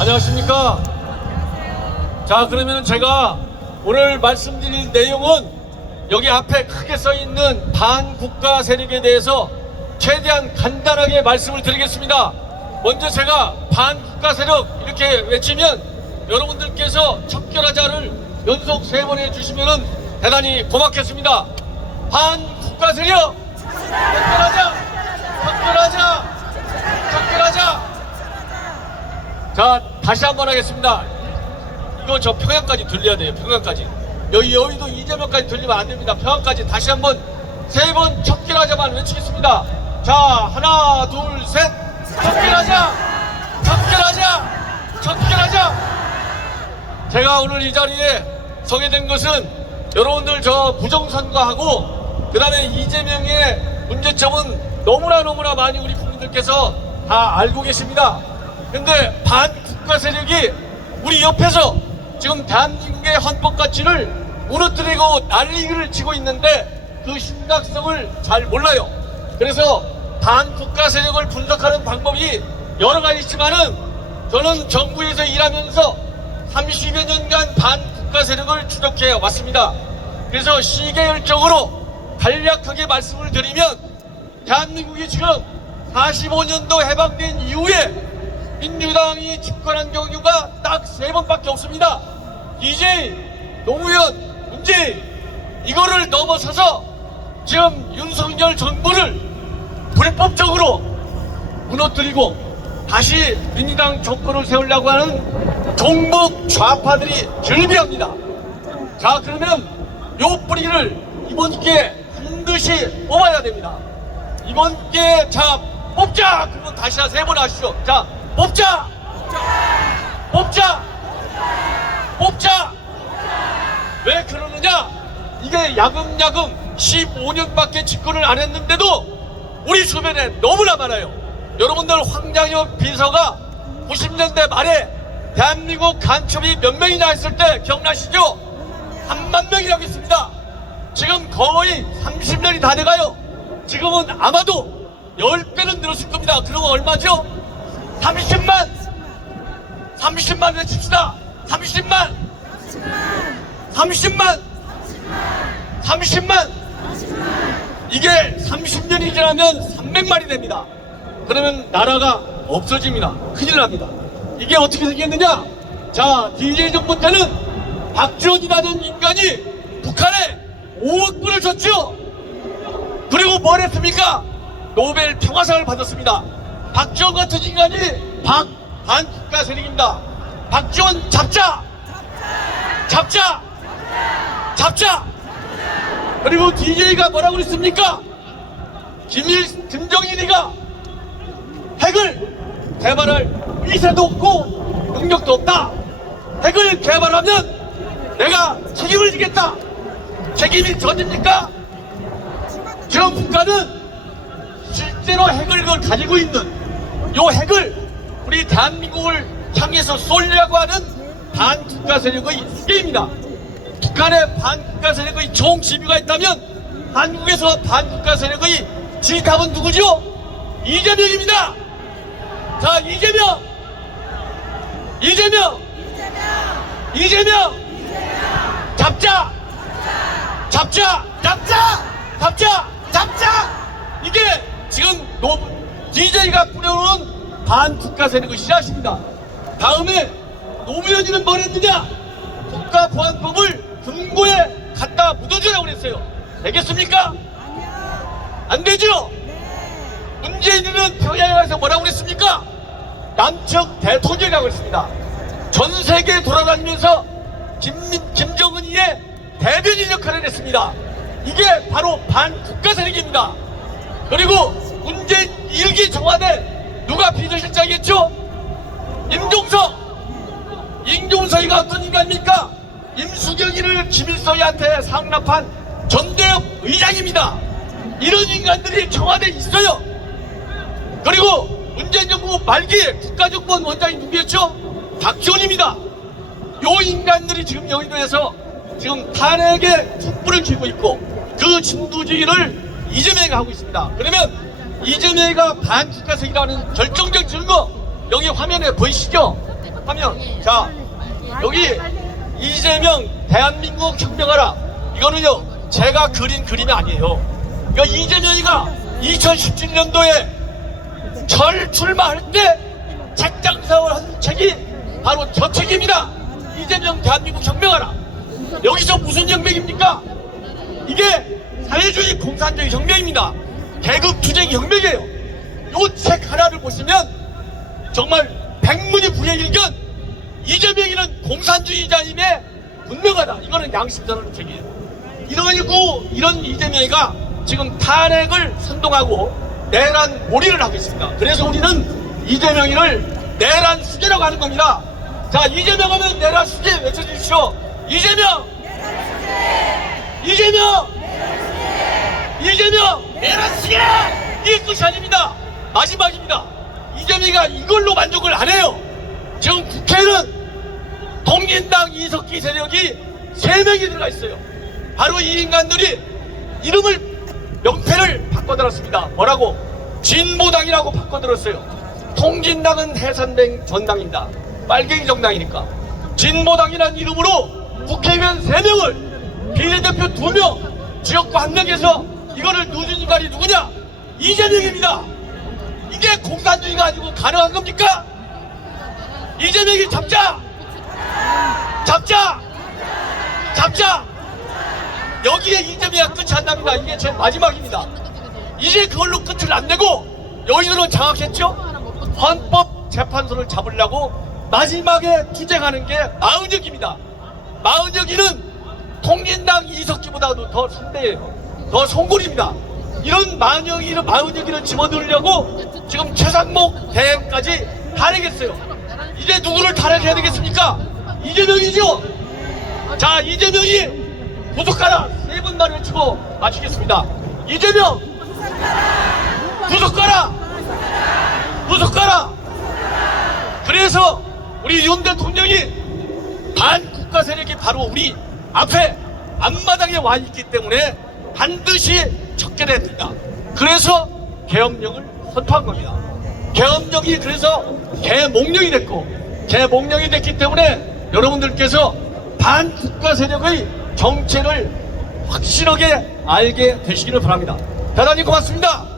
안녕하십니까? 자, 그러면 제가 오늘 말씀드릴 내용은 여기 앞에 크게 써 있는 반국가 세력에 대해서 최대한 간단하게 말씀을 드리겠습니다. 먼저 제가 반국가 세력 이렇게 외치면 여러분들께서 척결하자를 연속 세 번 해주시면 대단히 고맙겠습니다. 반국가 세력 척결하자! 척결하자! 자 다시 한번 하겠습니다. 이거 저 평양까지 들려야 돼요 평양까지. 여기 여의도 이재명까지 들리면 안 됩니다. 평양까지 다시 한번 세 번 척결하자만 외치겠습니다. 자 하나 둘 셋. 척결하자! 척결하자! 척결하자! 제가 오늘 이 자리에 서게 된 것은 여러분들 저 부정선거하고 그 다음에 이재명의 문제점은 너무나 너무나 많이 우리 국민들께서 다 알고 계십니다. 근데 반국가 세력이 우리 옆에서 지금 대한민국의 헌법 가치를 무너뜨리고 난리를 치고 있는데 그 심각성을 잘 몰라요. 그래서 반국가 세력을 분석하는 방법이 여러 가지 있지만은 저는 정부에서 일하면서 30여 년간 반국가 세력을 추적해 왔습니다. 그래서 시계열적으로 간략하게 말씀을 드리면 대한민국이 지금 45년도 해방된 이후에 민주당이 집권한 경우가 딱 세 번밖에 없습니다. DJ, 노무현, 문재인 이거를 넘어서서 지금 윤석열 정부를 불법적으로 무너뜨리고 다시 민주당 정권을 세우려고 하는 종북 좌파들이 즐비합니다. 자 그러면 요 뿌리를 이번 기회에 반드시 뽑아야 됩니다. 이번 기회에 자 뽑자! 그러면 다시 한 세 번 하시죠. 자 뽑자! 뽑자! 뽑자! 왜 그러느냐? 이게 야금야금 15년밖에 집권을 안 했는데도 우리 주변에 너무나 많아요. 여러분들 황장엽 비서가 90년대 말에 대한민국 간첩이 몇 명이나 했을 때 기억나시죠? 한만 명이라고 했습니다. 지금 거의 30년이 다 돼가요. 지금은 아마도 10배는 늘었을 겁니다. 그러면 얼마죠? 30만! 30만 외칩시다! 30만! 30만! 30만! 이게 30년이 지나면 300만이 됩니다. 그러면 나라가 없어집니다. 큰일 납니다. 이게 어떻게 생겼느냐? 자, DJ 정부 때는 박지원이라는 인간이 북한에 5억 불을 줬죠? 그리고 뭘 했습니까? 노벨 평화상을 받았습니다. 박지원 같은 인간이 박, 반국가 세력입니다. 박지원 잡자! 잡자! 잡자! 그리고 DJ가 뭐라고 그랬습니까? 김일, 김정일이가 핵을 개발할 위세도 없고 능력도 없다. 핵을 개발하면 내가 책임을 지겠다. 책임이 져집니까? 지금 북한은 실제로 핵을 가지고 있는 요 핵을 우리 대한민국을 향해서 쏠려고 하는 반국가 세력의 수계입니다. 북한의 반국가 세력의 총 지휘가 있다면 한국에서 반국가 세력의 지휘탑은 누구죠? 이재명입니다. 자, 이재명! 이재명! 이재명! 잡자! 잡자! 잡자! 잡자! 잡자! 이게 지금 노, DJ가 뿌려놓은 반국가 세력의 씨앗입니다. 다음에 노무현이는 뭘 했느냐? 국가보안법을 금고에 갖다 묻어주라고 그랬어요. 되겠습니까? 안 되죠? 문재인은 평양에 가서 뭐라고 그랬습니까? 남측 대통령이라고 했습니다. 전 세계 돌아다니면서 김민, 김정은이의 대변인 역할을 했습니다. 이게 바로 반국가 세력입니다. 그리고 문재인 일기 청와대 누가 비서실장이었죠? 임종석! 임종석이가 어떤 인간입니까? 임수경이를 김일성이한테 상납한 전대협 의장입니다. 이런 인간들이 청와대에 있어요. 그리고 문재인 정부 말기에 국가정보원 원장이 누구였죠? 박지원입니다. 요 인간들이 지금 여의도에서 지금 탄핵에 촛불을 켜고 있고 그 진두지휘를 이재명이 하고 있습니다. 그러면 이재명이가 반국가색이라는 결정적 증거 여기 화면에 보이시죠? 하면. 자 여기 이재명 대한민국 혁명하라. 이거는요 제가 그린 그림이 아니에요. 이거 이재명이가 2017년도에 절 출마할 때 책장사를 한 책이 바로 저 책입니다. 이재명 대한민국 혁명하라. 여기서 무슨 혁명입니까? 이게 사회주의 공산주의 혁명입니다 계급 투쟁 혁명이에요 요책 하나를 보시면 정말 백문이 불여일견 이재명이는 공산주의자임에 분명하다. 이거는 양심선언 책이에요. 이러고 이런 이재명이가 지금 탄핵을 선동하고 내란 몰이를 하고 있습니다. 그래서 우리는 이재명이를 내란 수재라고 하는 겁니다. 자 이재명 하면 내란 수재 외쳐주십시오. 이재명! 이재명! 이재명! 수재! 이게 끝이 아닙니다. 마지막입니다. 이재명이가 이걸로 만족을 안 해요. 지금 국회는 통진당 이석기 세력이 세명이 들어가 있어요. 바로 이 인간들이 이름을 명패를 바꿔들었습니다. 뭐라고? 진보당이라고 바꿔들었어요. 통진당은 해산된 전당입니다. 빨갱이 정당이니까. 진보당이라는 이름으로 국회의원 세명을 비례대표 두명 지역구 한 명에서 이거를 누진 인간이 누구냐? 이재명입니다. 이게 공산주의가 아니고 가능한 겁니까? 이재명이 잡자! 잡자! 잡자! 여기에 이재명이 끝이 안 납니다. 이게 제 마지막입니다. 이제 그걸로 끝을 안 내고 여의도는 장악했죠? 헌법재판소를 잡으려고 마지막에 투쟁하는 게 마은혁입니다. 마은혁이는 통진당 이석기보다도 더 선배예요. 더 송골입니다. 이런 마은혁이를 마은혁이를 집어넣으려고 지금 최상목 대행까지 탈핵했어요. 이제 누구를 탈핵해야 되겠습니까? 이재명이죠. 자 이재명이 구속하라 세분 말을 외치고 마치겠습니다. 이재명 구속하라 구속하라. 그래서 우리 윤 대통령이 반 국가 세력이 바로 우리 앞에 앞마당에 와 있기 때문에 반드시 척결해야 된다. 그래서 계엄령을 선포한 겁니다. 계엄령이 그래서 개목령이 됐고 개목령이 됐기 때문에 여러분들께서 반국가 세력의 정체를 확실하게 알게 되시기를 바랍니다. 대단히 고맙습니다.